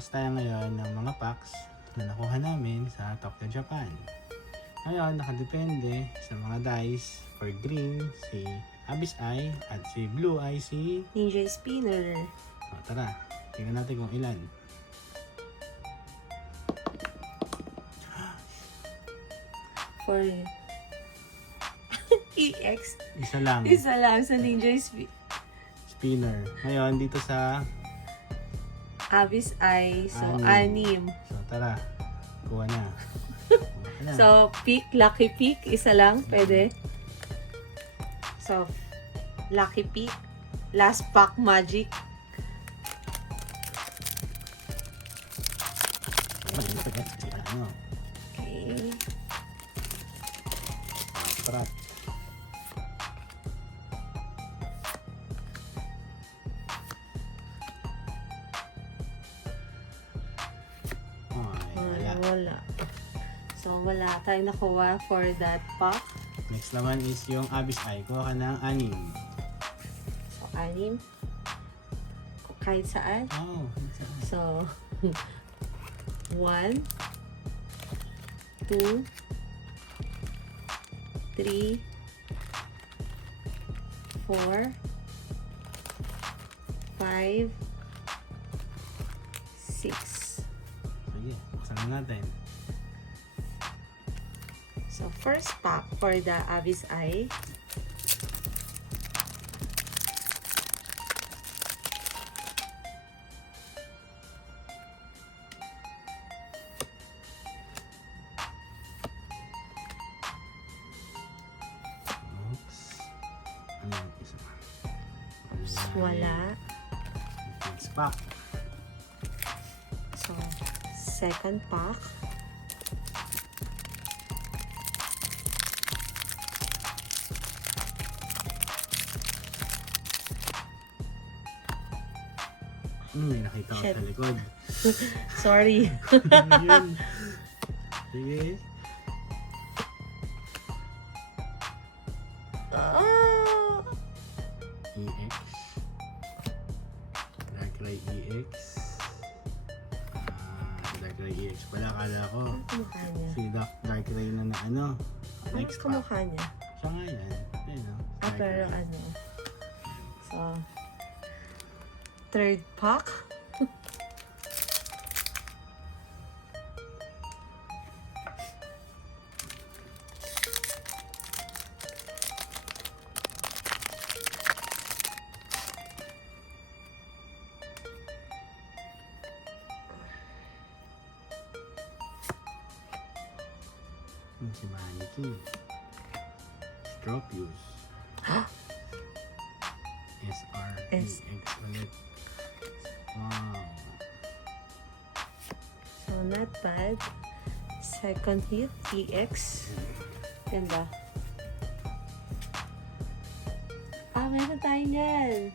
Magbubukas tayo ngayon ng mga packs na nakuha namin sa Tokyo, Japan. Ngayon, nakadepende sa mga dice. For green, si Abyss Eye, at si blue eye, si Ninja Spinner. Tara, tingnan natin kung ilan. For EX. Isa lang. Isa lang sa Ninja Spinner. Ngayon, dito sa Abyss Eye. So, Anim. 6. So, tara. Kuha na. Kuha na. So, pick, lucky pick. Isa lang. Pwede. So, lucky pick. Last pack magic. Ano? Okay. Prat. Wala. So, wala tayong nakuha for that pack. Next naman is yung Abyss Eye. Kuha ka ng 6. So, 6. Kahit saan. Oh, So, 1, 2, 3, 4, 5, 6. sige, buksan na natin. So, first pack for the Abyss Eye. Oops. Ano yung isa? Wala. Next pack. So, second pack. May nakita ko Shit. sa likod. Sorry. Yun. Sige. EX. Darkrai EX. Darkrai EX pala. Akala ko Kamukha niya. si Darkrai na ano. Next pack. Kamukha niya. Siya nga yan. Ayun o. Pero ano. So, third pack. Si Maneki. Stropius. SREX ulit. Wow. So, not bad. Second hit, EX. Ganda. Meron tayo niyan.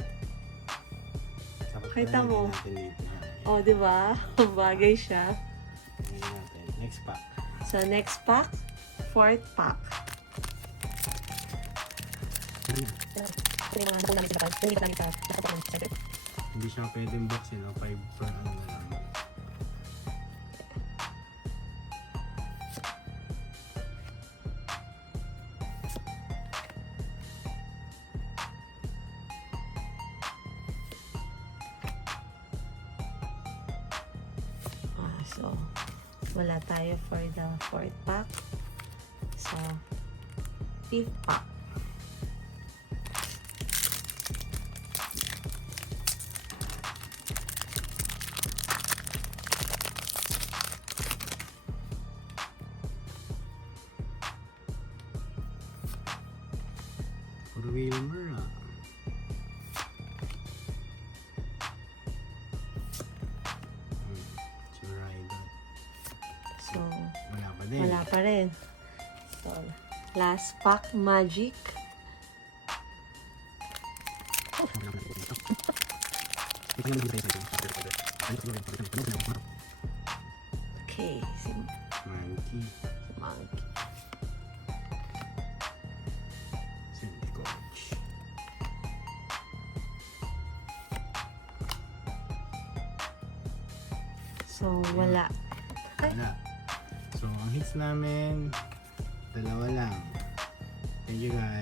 Sapat Kita na mo. natin dito. Oh, di ba? Bagay siya. Tingnan natin. Next pack. So, next pack. Fourth pack. Hindi siya pwedeng box, 5 per ano na lang. So, wala tayo for the fourth pack. So, fifth pack. For Wilmer So, wala pa din. wala pa rin. So, last pack, magic. Okay, si Monkey. Monkey. Cindy Coach. So, wala. Wala. So, ang hits namin, 2 lang. Thank you guys.